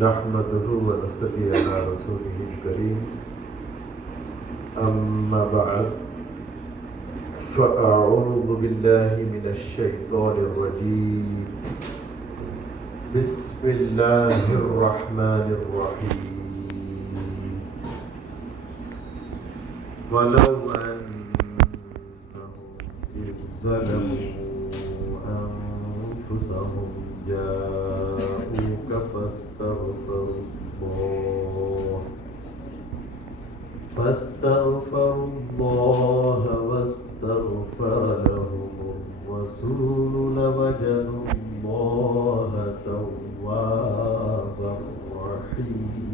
نحمده ونصلي على رسوله الكريم أما بعد فأعوذ بالله من الشيطان الرجيم بسم الله الرحمن الرحيم ولو أنهم إذ ظلموا أنفسهم جاءوك فاستغفروا الله واستغفر لهم الرسول لوجدوا الله توابا رحيما.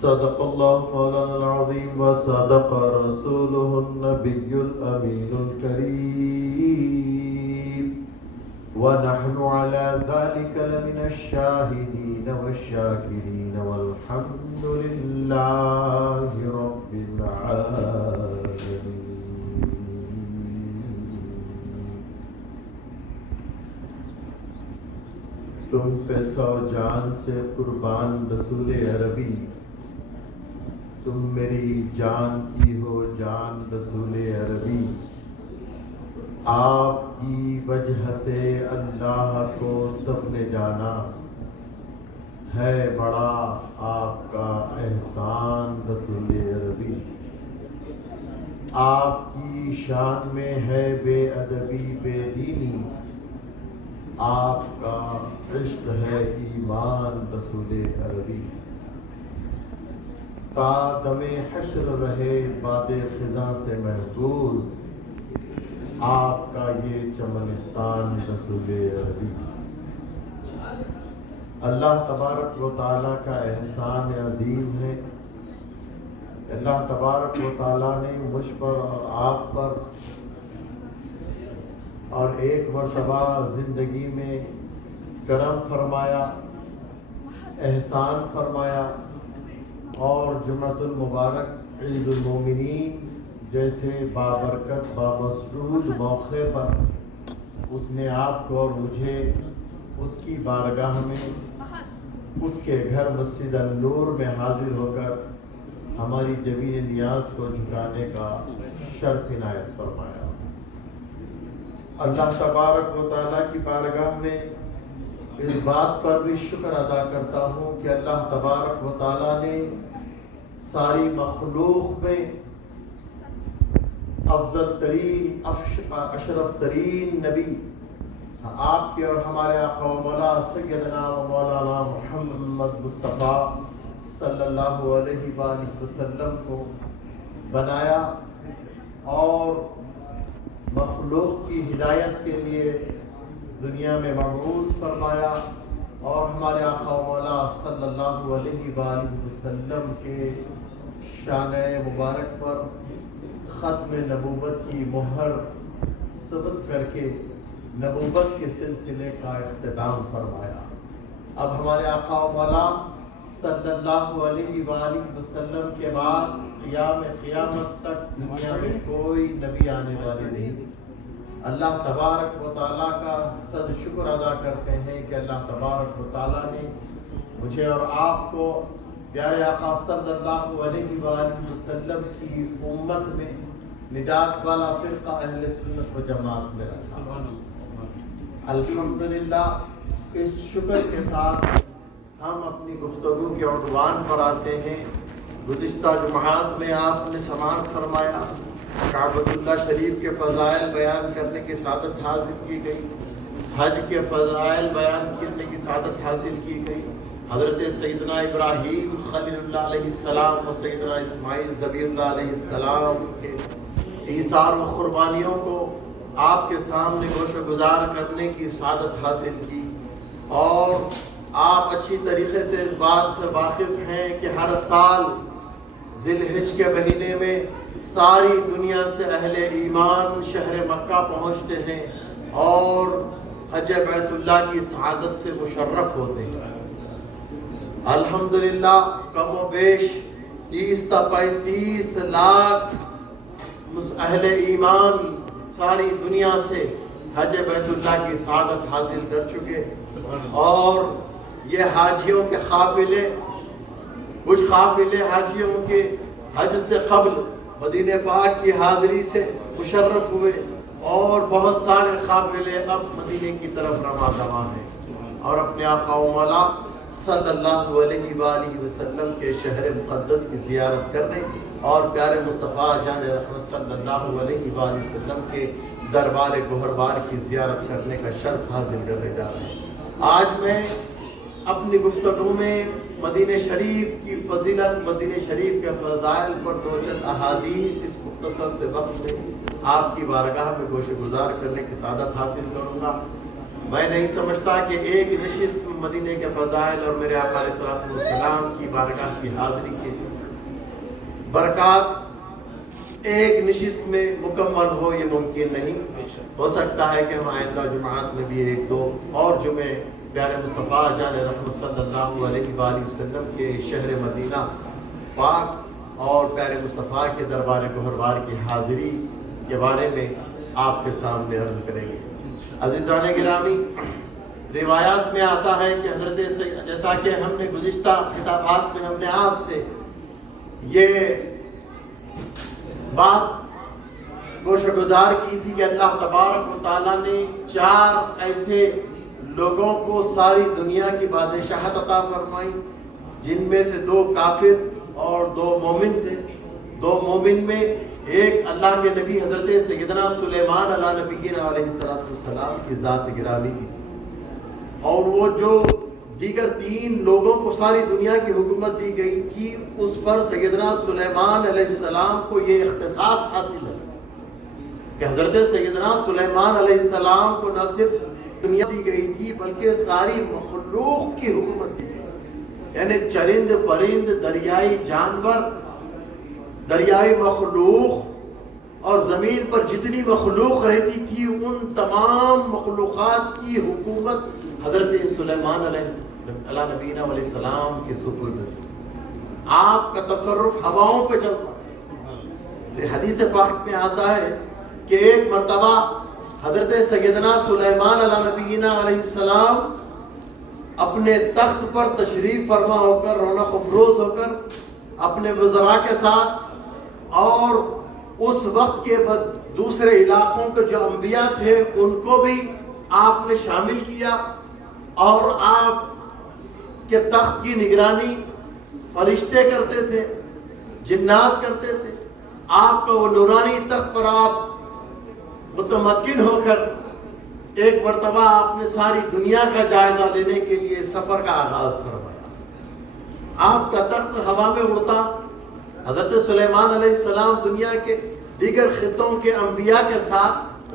صدق الله مولانا العظيم وصدق رسوله النبي الأمين الكريم ونحن على ذلك لمن الشاهدين والشاكرين والحمد لله رب العالمين. تم پہ سو جان سے قربان رسول عربی، تم میری جان کی ہو جان رسول عربی. آپ کی وجہ سے اللہ کو سب نے جانا، ہے بڑا آپ کا احسان رسول عربی. آپ کی شان میں ہے بے ادبی بے دینی، آپ کا عشق ہے ایمان رسول عربی. تا دم حشر رہے باد خزاں سے محفوظ، آپ کا یہ چمنستان رسول عربی. اللہ تبارک و تعالیٰ کا احسان عظیم ہے. اللہ تبارک و تعالیٰ نے مجھ پر اور آپ پر اور ایک مرتبہ زندگی میں کرم فرمایا، احسان فرمایا، اور جمعۃ المبارک عید المومنین جیسے بابرکت بامسعود موقع پر اس نے آپ کو اور مجھے اس کی بارگاہ میں، اس کے گھر مسجد النور میں حاضر ہو کر ہماری جبین نیاز کو جھکانے کا شرف عنایت فرمایا. اللہ تبارک و تعالیٰ کی بارگاہ میں اس بات پر بھی شکر ادا کرتا ہوں کہ اللہ تبارک و تعالیٰ نے ساری مخلوق میں افضل ترین اشرف ترین نبی آپ کے اور ہمارے آقا و مولا سیدنا و مولانا محمد مصطفیٰ صلی اللہ علیہ وآلہ وسلم کو بنایا اور مخلوق کی ہدایت کے لیے دنیا میں مبعوث فرمایا، اور ہمارے آقا و مولا صلی اللہ علیہ وآلہ وسلم کے شان مبارک پر ختم نبوت کی مہر ثبت کر کے نبوت کے سلسلے کا اختتام فرمایا. اب ہمارے آقا و مولا صلی اللہ علیہ وآلہ وسلم کے بعد قیامت تک دنیا میں کوئی نبی آنے والے نہیں. اللہ تبارک و تعالیٰ کا صد شکر ادا کرتے ہیں کہ اللہ تبارک و تعالیٰ نے مجھے اور آپ کو پیارے آقا صلی اللہ علیہ وآلہ وسلم کی امت میں نجات والا فرقہ اہل سنت و جماعت میں رکھا. الحمدللہ اس شکر کے ساتھ ہم اپنی گفتگو کے عنوان پر آتے ہیں. گزشتہ جمعات میں آپ نے سماعت فرمایا، کعبۃ اللہ شریف کے فضائل بیان کرنے کی سعادت حاصل کی گئی، حج کے فضائل بیان کرنے کی سعادت حاصل کی گئی. حضرت سیدنا ابراہیم خلیل اللہ علیہ السلام و سیدنا اسماعیل ذبیح اللہ علیہ السلام کے ایثار و قربانیوں کو آپ کے سامنے گوش گزار کرنے کی سعادت حاصل کی. اور آپ اچھی طریقے سے اس بات سے واقف ہیں کہ ہر سال ذی الحج کے مہینے میں ساری دنیا سے اہل ایمان شہر مکہ پہنچتے ہیں اور حج بیت اللہ کی سعادت سے مشرف ہوتے ہیں. الحمدللہ کم و بیش 30 تا 35 لاکھ اہل ایمان ساری دنیا سے حج بیت اللہ کی سعادت حاصل کر چکے، اور یہ حاجیوں کے قافلے، کچھ قافلے حاجیوں کے حج سے قبل مدینہ پاک کی حاضری سے مشرف ہوئے، اور بہت سارے قافلے اب مدینے کی طرف رواں دواں ہیں، اور اپنے آقا و مولا صلی اللہ علیہ وآلہ وسلم کے شہر مقدس کی زیارت کرنے اور پیارے مصطفیٰ جان رحمت صلی اللہ علیہ وآلہ وسلم کے دربار گوہربار کی زیارت کرنے کا شرف حاصل کرنے جا رہے ہیں۔ آج میں اپنی گفتگو میں مدینہ شریف کی فضیلت، مدینہ شریف کے فضائل پر دو چند احادیث اس مختصر سے وقت میں آپ کی بارگاہ میں گوش گزار کرنے کی سعادت حاصل کروں گا۔ میں نہیں سمجھتا کہ ایک نشست مدینہ کے فضائل اور میرے آقا علیہ الصلوۃ والسلام کی بارگاہ کی حاضری کے برکات ایک نشست میں مکمل ہو، یہ ممکن نہیں ہو سکتا ہے کہ ہم آئندہ جمعات میں بھی ایک دو اور جمعے پیارے مصطفیٰ جان رحمت صلی اللہ علیہ وآلہ وسلم کے شہر مدینہ پاک اور پیارے مصطفیٰ کے دربار گوہربار کی حاضری کے بارے میں آپ کے سامنے عرض کریں گے۔ عزیزان گرامی، روایات میں آتا ہے کہ حضرت جیسا کہ ہم نے گزشتہ خطابات میں ہم نے آپ سے یہ بات گوش گزار کی تھی کہ اللہ تبارک و تعالیٰ نے 4 ایسے لوگوں کو ساری دنیا کی بادشاہت عطا فرمائی، جن میں سے 2 کافر اور 2 مومن تھے۔ 2 مومن میں ایک اللہ کے نبی حضرت سیدنا سلیمان علیہ نبینا علیہ السلام کی ذات گرامی کی، اور وہ جو دیگر 3 لوگوں کو ساری دنیا کی حکومت دی گئی تھی، اس پر سیدنا سلیمان علیہ السلام کو یہ اختصاص حاصل ہے کہ حضرت سیدنا سلیمان علیہ السلام کو نہ صرف دنیا دی گئی تھی بلکہ ساری مخلوق کی حکومت دی گئی، یعنی چرند پرند، دریائی جانور، دریائی مخلوق اور زمین پر جتنی مخلوق رہتی تھی ان تمام مخلوقات کی حکومت حضرت سلیمان علیہ نبینا علیہ السلام کے سپرد تھی۔ آپ کا تصرف ہواؤں پہ چلتا ہے۔ حدیث پاک میں آتا ہے کہ ایک مرتبہ حضرت سیدنا سلیمان علیہ نبینا علیہ السلام اپنے تخت پر تشریف فرما ہو کر، رونق افروز ہو کر اپنے وزراء کے ساتھ، اور اس وقت کے دوسرے علاقوں کے جو انبیاء تھے ان کو بھی آپ نے شامل کیا، اور آپ کے تخت کی نگرانی فرشتے کرتے تھے، جنات کرتے تھے۔ آپ کا وہ نورانی تخت پر آپ متمکن ہو کر ایک مرتبہ آپ نے ساری دنیا کا جائزہ لینے کے لیے سفر کا آغاز فرمایا۔ آپ کا تخت ہوا میں اڑتا، حضرت سلیمان علیہ السلام دنیا کے دیگر خطوں کے انبیاء کے ساتھ،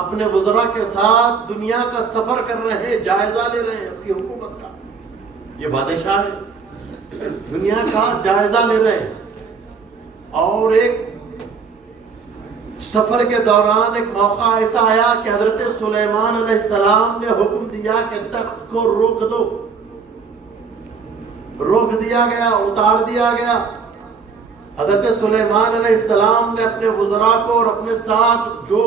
اپنے وزراء کے ساتھ دنیا کا سفر کر رہے ہیں، جائزہ لے رہے ہیں اپنی حکومت کا۔ یہ بادشاہ ہے، دنیا کا جائزہ لے رہے ہیں، اور ایک سفر کے دوران ایک موقع ایسا آیا کہ حضرت سلیمان علیہ السلام نے حکم دیا کہ تخت کو روک دو۔ روک دیا گیا، اتار دیا گیا۔ حضرت سلیمان علیہ السلام نے اپنے وزراء کو اور اپنے ساتھ جو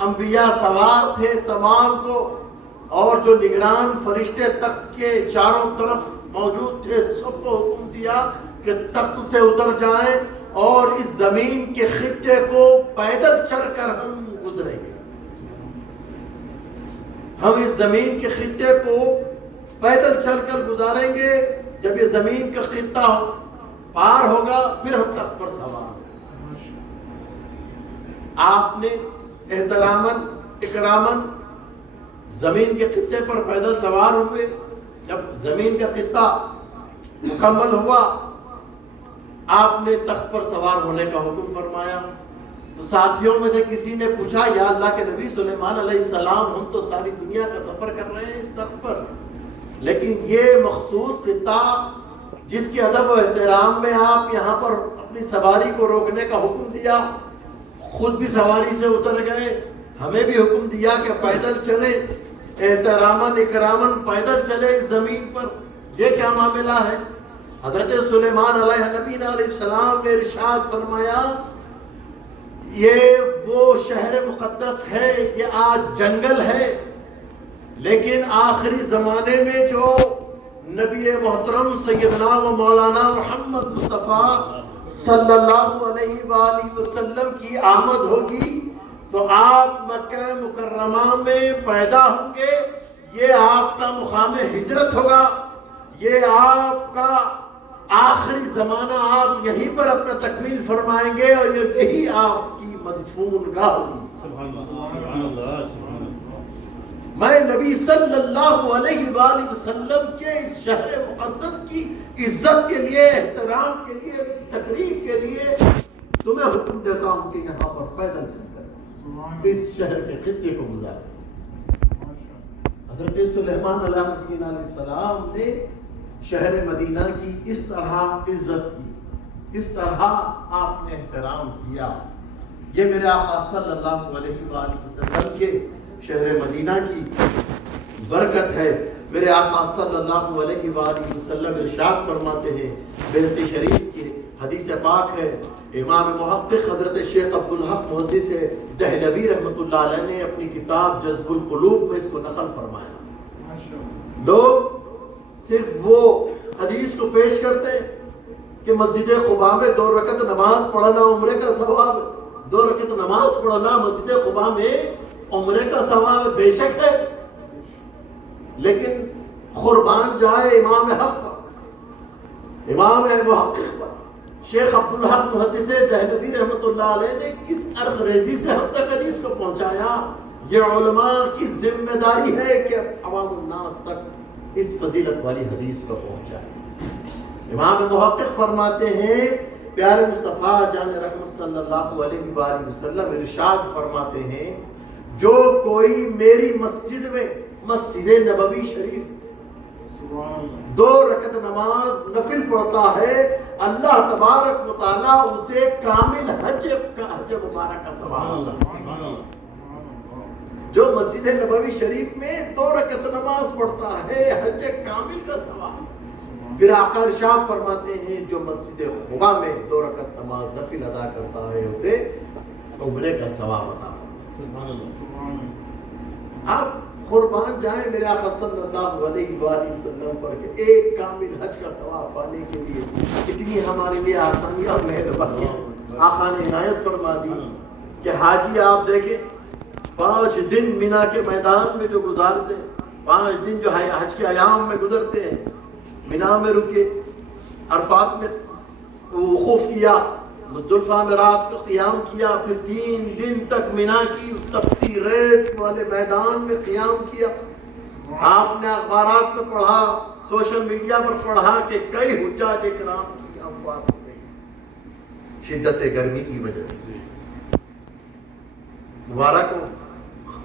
انبیاء سوار تھے تمام کو، اور جو نگران فرشتے تخت کے چاروں طرف موجود تھے، سب کو حکم دیا کہ تخت سے اتر جائیں اور اس زمین کے خطے کو پیدل چل کر ہم گزریں گے۔ ہم اس زمین کے خطے کو پیدل چل کر گزاریں گے۔ جب یہ زمین کا خطہ پار ہوگا پھر ہم تخت پر سوار ہوں گے۔ آپ نے احتراماً اکراماً زمین کے خطے پر پیدل سوار ہوئے۔ جب زمین کا خطہ مکمل ہوا، آپ نے تخت پر سوار ہونے کا حکم فرمایا۔ تو ساتھیوں میں سے کسی نے پوچھا، یا اللہ کے نبی سلیمان علیہ السلام، ہم تو ساری دنیا کا سفر کر رہے ہیں اس تخت پر، لیکن یہ مخصوص خطہ جس کے ادب و احترام میں آپ یہاں پر اپنی سواری کو روکنے کا حکم دیا، خود بھی سواری سے اتر گئے، ہمیں بھی حکم دیا کہ پیدل چلے، احتراماً اکراماً پیدل چلے اس زمین پر، یہ کیا معاملہ ہے؟ حضرت سلیمان علیہ نبینا علیہ السلام نے ارشاد فرمایا یہ وہ شہر مقدس ہے، یہ آج جنگل ہے، لیکن آخری زمانے میں جو نبی محترم سیدنا و مولانا محمد مصطفیٰ صلی اللہ علیہ وآلہ وسلم کی آمد ہوگی تو آپ مکہ مکرمہ میں پیدا ہوں گے، یہ آپ کا مقام ہجرت ہوگا، یہ آپ کا آخری زمانہ، آپ یہیں پر اپنا تکمیل فرمائیں گے اور یہی آپ کی مدفون گاہ ہوگی۔ سبحان اللہ، سبحان اللہ۔ میں نبی صلی اللہ علیہ وآلہ وسلم کے اس شہر مقدس کی عزت کے لیے، احترام کے لیے، تقریب کے لیے تمہیں حکم دیتا ہوں کہ یہاں پر پیدل چل کر اس شہر کے خطے کو گزارے۔ حضرت سلیمان علیہ السلام نے شہر مدینہ کی اس طرح عزت کی، اس طرح آپ نے احترام کیا۔ یہ میرے آقا صلی اللہ علیہ وآلہ وسلم کے شہر مدینہ کی برکت ہے۔ میرے آقا صلی اللہ علیہ وآلہ وسلم ارشاد فرماتے ہیں، بیت شریف کی حدیث پاک ہے، امام محقق حضرت شیخ عبدالحق محدث دہلوی رحمۃ اللہ علیہ نے اپنی کتاب جذب القلوب میں اس کو نقل فرمایا۔ لوگ صرف وہ حدیث کو پیش کرتے کہ مسجد قباء میں 2 رکعت نماز پڑھنا عمرے کا ثواب ہے، 2 رکعت نماز پڑھنا مسجد قباء میں عمرے کا ثواب بے شک ہے، لیکن قربان جائے امام حق پر، امام محقق پر، شیخ عبدالحق محدث دہلوی رحمۃ اللہ علیہ نے کس عرق ریزی سے ہم تک حدیث کو پہنچایا۔ یہ علماء کی ذمہ داری ہے کہ عوام الناس تک اس فضیلت والی حدیث کو پہنچائے۔ امام محقق فرماتے ہیں، پیارے مصطفیٰ جان رحمت صلی اللہ علیہ وآلہ وسلم ارشاد فرماتے ہیں، جو کوئی میری مسجد میں، مسجد نبوی شریف 2 رکعت نماز نفل پڑھتا ہے، اللہ تبارک و تعالیٰ اسے کامل حج مبارک کا ثواب دیتا ہے۔ جو مسجد نبوی شریف میں 2 رکعت نماز پڑھتا ہے، حج کامل کا ثواب۔ پھر آقا ارشاد فرماتے ہیں، جو مسجد قباء میں 2 رکعت نماز نفل ادا کرتا ہے، اسے عمرے کا ثواب عطا ہوتا ہے۔ آپ قربان جائیں میرے آقا صلی اللہ علیہ وآلہ وسلم پر کہ ایک کامل حج کا ثواب پانے کے لیے اتنی ہمارے لیے آسانیاں اور مہربانیاں آقا نے عنایت فرما دی کہ حاجی آپ دیکھیں 5 دن مینا کے میدان میں جو گزارتے ہیں، 5 دن جو حج کے ایام میں گزرتے ہیں، مینا میں رکے، عرفات میں وقوف کیا، مزدلفہ میں رات کو قیام کیا، پھر 3 دن تک مینا کی اس تپتی ریت والے میدان میں قیام کیا۔ آپ نے اخبارات میں پڑھا، سوشل میڈیا پر پڑھا کہ کئی حجاج کرام کی اموات ہو گئی شدت گرمی کی وجہ سے۔ مبارک ہو،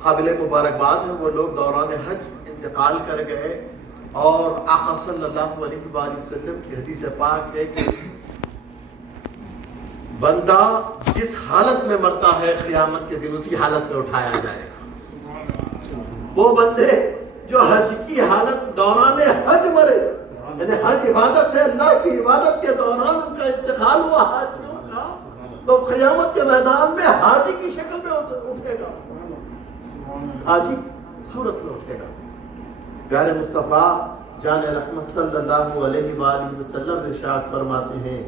قابل مبارکباد ہے وہ لوگ دوران حج انتقال کر گئے، اور آقا صلی اللہ علیہ وآلہ وسلم کی حدیث پاک ہے کہ بندہ جس حالت میں مرتا ہے قیامت کے دن اسی حالت میں اٹھایا جائے گا۔ وہ بندے جو حج کی حالت دوران حج مرے، یعنی حج عبادت ہے، اللہ کی عبادت کے دوران ان کا انتقال ہوا حاجیوں کا، تو قیامت کے میدان میں حاجی کی شکل میں اٹھے گا، حاجی صورت میں اٹھے گا۔ پیارے مصطفیٰ جان رحمت صلی اللہ علیہ وآلہ وسلم ارشاد فرماتے ہیں،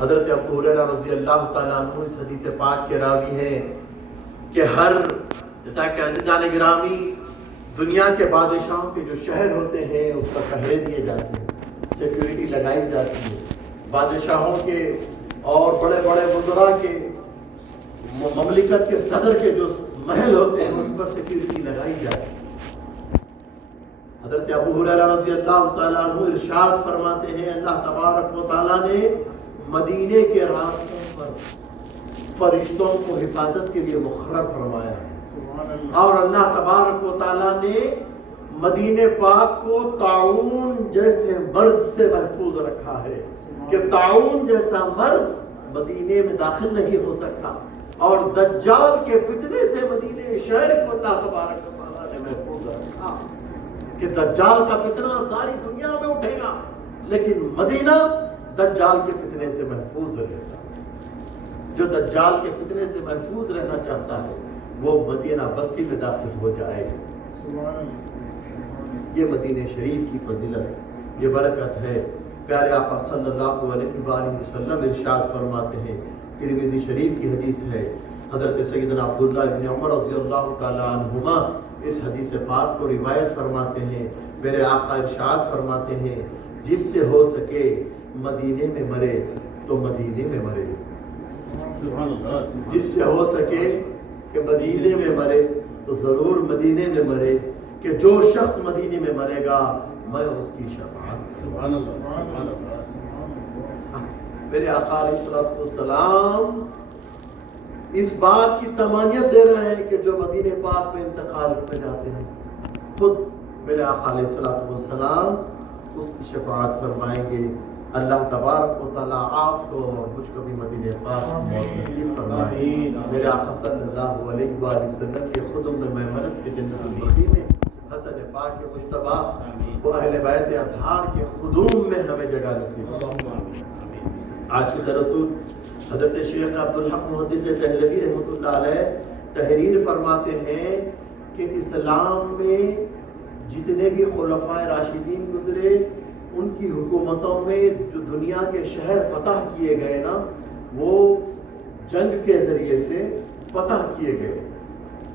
حضرت ابو ہریرہ رضی اللہ تعالیٰ عنہ اس حدیث پاک کے راوی ہیں کہ ہر جیسا کہ عزیزان گرامی دنیا کے بادشاہوں کے جو شہر ہوتے ہیں اس پر پہرے دیے جاتے ہیں، سیکیورٹی لگائی جاتی ہے، بادشاہوں کے اور بڑے بڑے وزراء کے، مملکت کے صدر کے جو محل ہوتے ہیں ان پر سیکیورٹی لگائی جاتی ہے۔ حضرت ابو ہریرہ رضی اللہ تعالیٰ عنہ ارشاد فرماتے ہیں، اللہ تبارک و تعالیٰ نے مدینے کے راستوں پر فرشتوں کو حفاظت کے لیے مقرر فرمایا ہے، اور اللہ تبارک و تعالیٰ نے مدینے پاک کو طاعون جیسے مرض سے محفوظ رکھا ہے کہ طاعون جیسا مرض مدینے میں داخل نہیں ہو سکتا، اور دجال کے فتنے سے مدینے شہر کو اللہ تبارک و تعالیٰ نے محفوظ رکھا کہ دجال کا فتنہ ساری دنیا میں اٹھے گا لیکن مدینہ دجال کے فتنے سے محفوظ رہے گا۔ جو دجال کے فتنے سے محفوظ رہنا چاہتا ہے وہ مدینہ بستی میں داخل ہو جائے. یہ مدینہ شریف کی فضیلت، یہ برکت ہے. پیارے آقا صلی اللہ علیہ وآلہ وسلم ارشاد فرماتے ہیں، ترمذی شریف کی حدیث ہے، حضرت سیدنا عبداللہ ابن عمر رضی اللہ تعالی عنہما اس حدیث پاک کو روایت فرماتے ہیں. میرے آقا ارشاد فرماتے ہیں، جس سے ہو سکے مدینے میں مرے تو مدینے میں مرے. سبحان اللہ. جس سے ہو سکے کہ مدینے میں مرے تو ضرور مدینے میں مرے، کہ جو شخص مدینے میں مرے گا میں اس کی شفاعت. سبحان اللہ. سبحان اللہ. میرے آقا علیہ السلام اس بات کی تمانیت دے رہے ہیں کہ جو مدینہ پاک میں انتقال کر جاتے ہیں خود میرے آقا علیہ السلام اس کی شفاعت فرمائیں گے. اللہ تبارک و تعالیٰ آپ کو اور مجھ کو بھی مدینہ پاک موت نصیب فرمائے. میرے آقا صلی اللہ علیہ وآلہ وسلم کے خدم میں میمنت کے جنت البقیع میں حسن پاک کے مجتبی وہ اہل بیت اطہار کے خدوم میں ہمیں جگہ نصیب فرمائے. آج کے رسول حضرت شیخ عبدالحق محدث دہلوی رحمۃ اللہ علیہ تحریر فرماتے ہیں کہ اسلام میں جتنے بھی خلفائے راشدین گزرے ان کی حکومتوں میں جو دنیا کے شہر فتح کیے گئے نا وہ جنگ کے ذریعے سے فتح کیے گئے.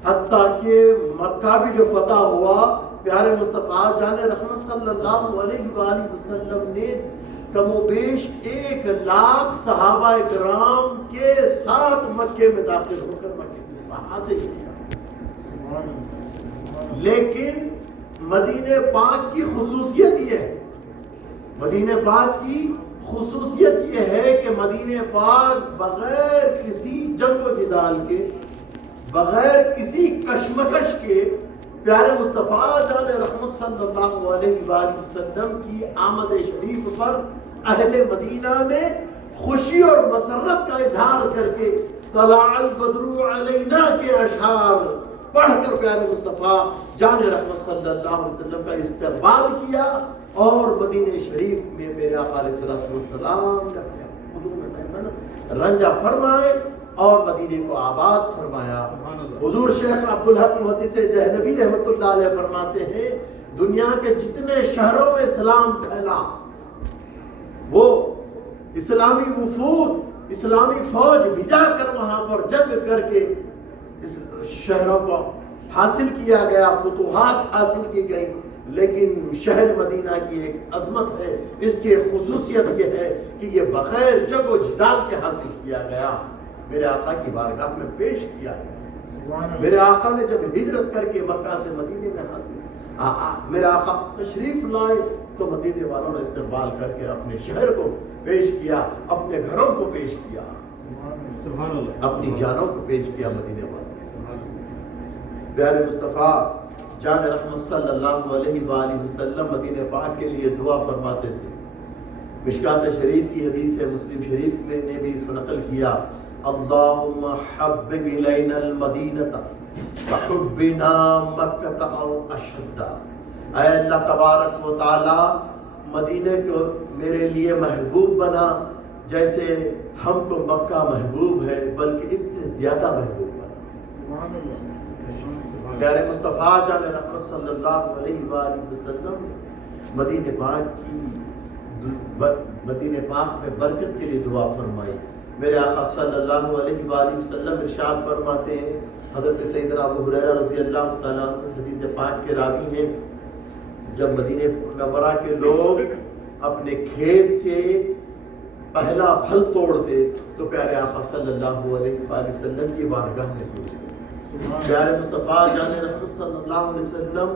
حتیٰ کہ مکہ بھی جو فتح ہوا پیارے مصطفیٰ جان رحمت صلی اللہ علیہ وآلہ وسلم نے کم و بیش 1,00,000 صحابہ کرام کے ساتھ مکے میں داخل ہو کر مکے میں حاصل کیا. لیکن مدینہ پاک کی خصوصیت یہ ہے، مدینہ پاک کی خصوصیت یہ ہے کہ مدینہ پاک بغیر کسی جنگ و جدال کے، بغیر کسی کشمکش کے پیارے مصطفیٰ جان رحمت صلی اللہ علیہ وآلہ وسلم کی آمد شریف پر اہل مدینہ نے خوشی اور مسرت کا اظہار کر کے طلع البدر علینا کے اشعار پڑھ کر پیارے مصطفیٰ جان رحمت صلی اللہ علیہ وسلم کا استقبال کیا اور مدینہ شریف میں میرے آقا علیہ السلام نے اپنے خدوم میں رنجہ فرمائے اور مدینے کو آباد فرمایا. حضور شیخ عبدالحق محدث دہلوی رحمۃ اللہ علیہ فرماتے ہیں دنیا کے جتنے شہروں میں اسلام پھیلا وہ اسلامی وفود، اسلامی فوج بھیجا کر وہاں پر جنگ کر کے اس شہروں کو حاصل کیا گیا، فتوحات حاصل کی گئی. لیکن شہر مدینہ کی ایک عظمت ہے، اس کی خصوصیت یہ ہے کہ یہ بغیر جنگ و جدال کے حاصل کیا گیا، میرے آقا کی بارگاہ میں پیش کیا گیا. میرے آقا نے جب ہجرت کر کے مکہ سے مدینے میں حاضر میرے آقا تشریف لائے تو مدینے والوں نے استقبال کر کے اپنے شہر کو پیش کیا، اپنے گھروں کو پیش کیا، سبحان اللہ، اپنی جانوں کو پیش کیا مدینے والوں. پیارے مصطفیٰ جان رحمت صلی اللہ علیہ وآلہ وسلم مدینہ پاک کے لیے دعا فرماتے تھے. مشکات شریف کی حدیث ہے، مسلم شریف میں نے بھی اس کو نقل کیا، اللہم حبب الینا المدینہ وحبنا مکہ او اشد. اے اللہ تبارک و تعالی مدینہ کو میرے لیے محبوب بنا جیسے ہم کو مکہ محبوب ہے، بلکہ اس سے زیادہ محبوب بنا. پیارے مصطفیٰ جان رحمت صلی اللہ علیہ وآلہ وسلم نے مدینہ پاک میں برکت کے لیے دعا فرمائی. میرے آقا صلی اللہ علیہ وآلہ وسلم ارشاد فرماتے ہیں، حضرت سیدنا ابو ہریرہ رضی اللہ تعالیٰ عنہ اس حدیث پاک کے راوی ہیں، جب مدینہ منورہ کے لوگ اپنے کھیت سے پہلا پھل توڑتے تو پیارے آقا صلی اللہ علیہ وآلہ وسلم کی بارگاہ میں پہنچتے. پیارے مصطفیٰ جان رحمت صلی اللہ علیہ وسلم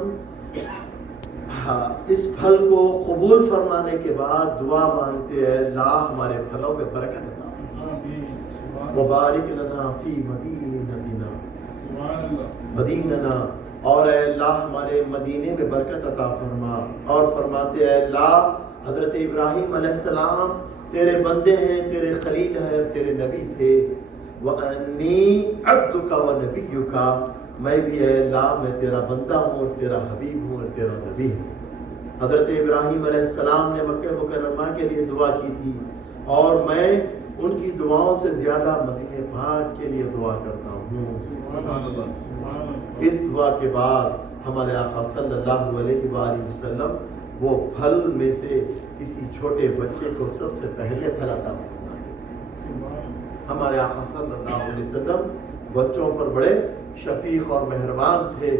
اس پھل کو قبول فرمانے کے بعد دعا مانگتے ہیں، اللہ ہمارے پھلوں میں برکت عطا مبارک لنا فی مدینتنا مدیننا، اور اے اللہ ہمارے مدینے میں برکت عطا فرما. اور فرماتے ہیں اللہ حضرت ابراہیم علیہ السلام تیرے بندے ہیں، تیرے خلیل ہیں، تیرے نبی تھے. وَأَنِّي عَبْدُكَ وَنَبِيُّكَ، میں بھی اے اللہ میں تیرا بندہ ہوں اور تیرا حبیب ہوں اور تیرا نبی ہوں. حضرت ابراہیم علیہ السلام نے مکہ مکرمہ کے لیے دعا کی تھی، اور میں ان کی دعاؤں سے زیادہ مدینے پاک کے لیے دعا کرتا ہوں۔ اس دعا کے بعد ہمارے آقا صلی اللہ علیہ وآلہ وسلم وہ پھل میں سے کسی چھوٹے بچے کو سب سے پہلے پھل عطا فرمائیں۔ ہمارے آقا صلی اللہ علیہ وسلم بچوں پر بڑے شفیق اور مہربان تھے۔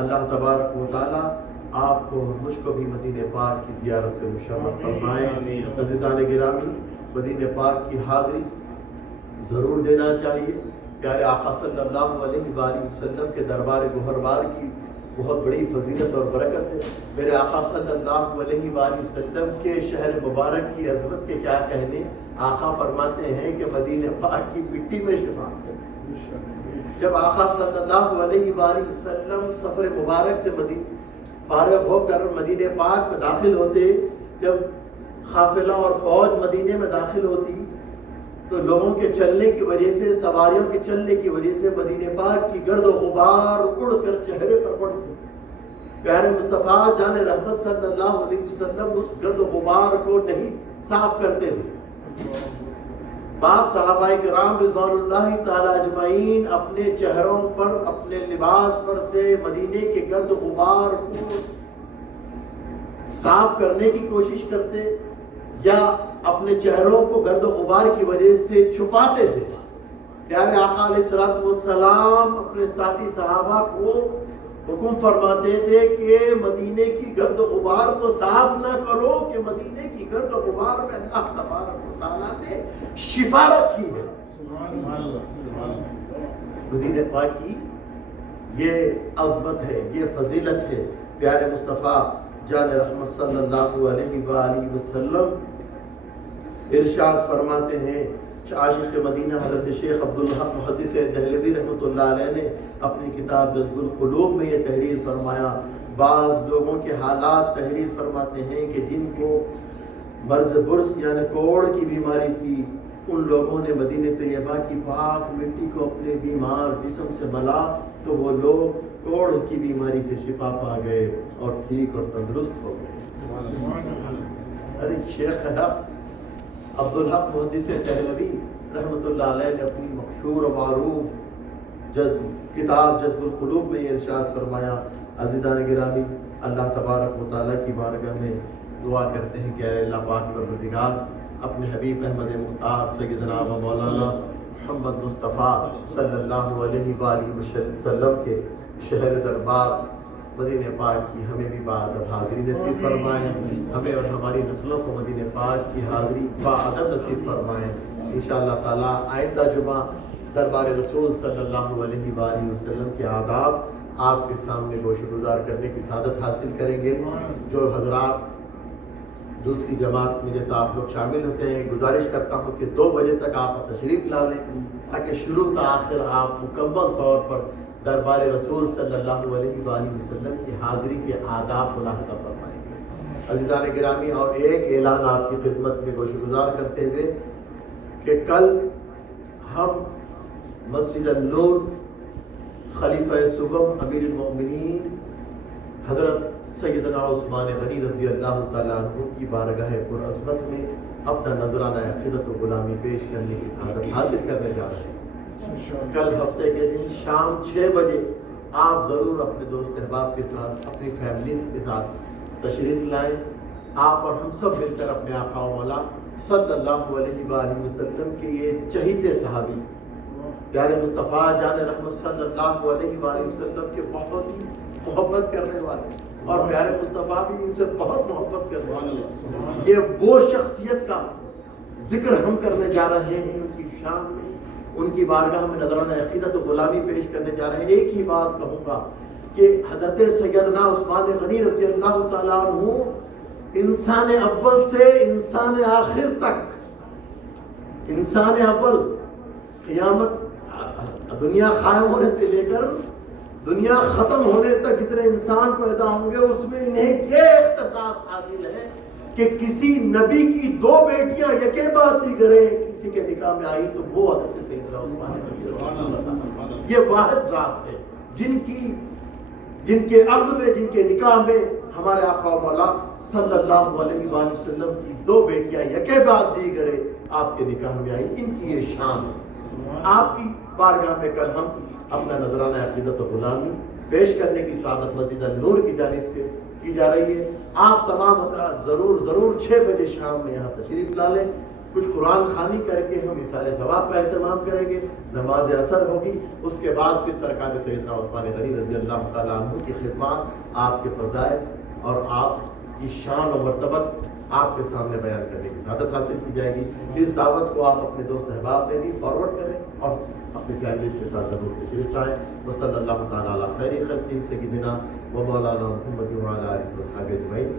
اللہ تبارک و تعالی آپ کو اور مجھ کو بھی مدینہ پاک کی زیارت سے مشرف فرمائیں۔ عزیزان گرامی، مدینہ پاک کی حاضری ضرور دینا چاہیے۔ پیارے آقا صلی اللہ علیہ وآلہ وسلم کے دربار گوہربار کی بہت بڑی فضیلت اور برکت ہے۔ میرے آقا صلی اللہ علیہ وآلہ وسلم کے شہر مبارک کی عظمت کے کیا کہنے۔ آقا فرماتے ہیں کہ مدینہ پاک کی مٹی میں شفا ہے۔ جب آقا صلی اللہ علیہ وآلہ وسلم سفر مبارک سے فارغ ہو کر مدینہ پاک میں داخل ہوتے، جب قافلہ اور فوج مدینے میں داخل ہوتی تو لوگوں کے چلنے کی وجہ سے، سواریوں کے چلنے کی وجہ سے مدینہ پاک کی گرد و غبار اڑ کر چہرے پر پڑتی۔ پیارے مصطفیٰ جان رحمت صلی اللہ علیہ وسلم اس گرد و غبار کو نہیں صاف کرتے تھے۔ بعض صحابہ کرام رضوان اللہ تعالی اجمعین اپنے چہروں پر، اپنے لباس پر سے مدینے کے گرد و غبار کو صاف کرنے کی کوشش کرتے یا اپنے چہروں کو گرد و غبار کی وجہ سے چھپاتے تھے۔ پیارے آقا علیہ الصلوۃ والسلام اپنے ساتھی صحابہ کو حکم فرماتے تھے کہ مدینے کی گرد و غبار کو صاف نہ کرو، کہ مدینے کی گرد و غبار میں اللہ تبارک و تعالیٰ نے شفا رکھی ہے۔ مدینہ پاک کی یہ عظمت ہے، یہ فضیلت ہے۔ پیارے مصطفیٰ جان رحمت صلی اللہ علیہ وآلہ وسلم ارشاد فرماتے ہیں، عاشق مدینہ حضرت شیخ عبدالحق محدث دہلوی رحمۃ اللہ علیہ نے اپنی کتاب جذب القلوب میں یہ تحریر فرمایا۔ بعض لوگوں کے حالات تحریر فرماتے ہیں کہ جن کو مرض برس یعنی کوڑ کی بیماری تھی، ان لوگوں نے مدینہ طیبہ کی پاک مٹی کو اپنے بیمار جسم سے ملا تو وہ لوگ کوڑ کی بیماری سے شفا پا گئے اور ٹھیک اور تندرست ہو گئے۔ ارے شیخ عبدالحق محدث دہلوی رحمۃ اللہ علیہ نے اپنی مشہور و معروف کتاب جذب القلوب میں یہ ارشاد فرمایا۔ عزیزان گرامی، اللہ تبارک و تعالیٰ کی بارگاہ میں دعا کرتے ہیں کہ اے اللہ پاک پروردگار، اپنے حبیب احمد مختار سیدنا و مولانا محمد مصطفیٰ صلی اللہ علیہ وآلہ وسلم کے شہر دربار مدینہ پاک کی ہمیں بھی باادب حاضری نصیب فرمائیں، ہمیں اور ہماری نسلوں کو مدینہ پاک کی حاضری باادب نصیب فرمائیں۔ انشاءاللہ تعالیٰ آئندہ جمعہ دربار رسول صلی اللہ علیہ وآلہ وسلم کے آداب آپ کے سامنے گوش گزار کرنے کی سعادت حاصل کریں گے۔ جو حضرات دوسری جماعت میں جیسا آپ لوگ شامل ہوتے ہیں، گزارش کرتا ہوں کہ 2 بجے تک آپ تشریف لا لیں تاکہ شروع تا آخر آپ مکمل طور پر دربار رسول صلی اللہ علیہ وآلہ وسلم کی حاضری کے آداب ملاحظہ فرمائیں گے۔ عزیزان گرامی، اور ایک اعلان آپ کی خدمت میں گوش گزار کرتے ہوئے کہ کل ہم مسجد النور خلیفہ صبح امیر المؤمنین حضرت سیدنا عثمان غنی رضی اللہ تعالیٰ عنہ کی بارگاہ پرعظمت میں اپنا نذرانہ عقیدت و غلامی پیش کرنے کی سعادت حاصل کرنے جا رہے ہیں۔ کل ہفتے کے دن شام 6 بجے آپ ضرور اپنے دوست احباب کے ساتھ، اپنی فیملیز کے ساتھ تشریف لائیں۔ آپ اور ہم سب مل کر اپنے آقا و مولا صلی اللہ علیہ وآلہ وسلم کے یہ چہیتے صحابی پیارے مصطفیٰ جان رحمت صلی اللہ علیہ وآلہ وسلم کے بہت ہی محبت کرنے والے، اور پیارے مصطفیٰ بھی ان سے بہت محبت کرنے والے، یہ وہ شخصیت کا ذکر ہم کرنے جا رہے ہیں ان کی شان میں، ان کی بارگاہ میں نذرانہ عقیدت و غلامی پیش کرنے جا رہے ہیں۔ ایک ہی بات کہوں گا کہ حضرت سیدنا عثمان غنی رضی اللہ تعالیٰ عنہ انسان اول سے انسان آخر تک، انسان اول قیامت دنیا قائم ہونے سے لے کر دنیا ختم ہونے تک جتنے انسان پیدا ہوں گے، اس میں انہیں یہ اختصاص حاصل ہے کہ کسی نبی کی 2 بیٹیاں یکے بعد دیگرے کسی کے نکاح میں آئی تو وہ حضرت سیدنا عثمان غنی، یہ واحد ذات ہے جن کی جن کے عقد میں، جن کے نکاح میں ہمارے آقا و مولا صلی اللہ علیہ وآلہ وسلم کی 2 بیٹیاں یکے بعد دیگرے آپ کے نکاح میں آئیں، ان کی یہ شان ہے۔ آپ کی بارگاہ میں کل ہم اپنا نذرانہ عقیدت و غلامی پیش کرنے کی سعادت مسجد النور کی جانب سے کی جا رہی ہے۔ آپ تمام حضرات ضرور 6 بجے شام میں یہاں تشریف لا لیں۔ کچھ قرآن خوانی کر کے ہم اِصال ثواب کا اہتمام کریں گے، نماز اثر ہوگی، اس کے بعد پھر سرکار سیدنا عثمان غنی رضی اللہ تعالیٰ عنہ کی خدمات، آپ کے فضائل اور آپ کی شان و مرتبت آپ کے سامنے بیان کرنے کی سعادت حاصل کی جائے گی۔ اس دعوت کو آپ اپنے دوست احباب میں بھی فارورڈ کریں اور اپنی فیملیز کے ساتھ ضرور تشریف لائیں۔ وصلی اللہ تعالیٰ علی خیر خلقہ سیدنا و مولانا محمد و علی آلہ و صحبہ اجمعین۔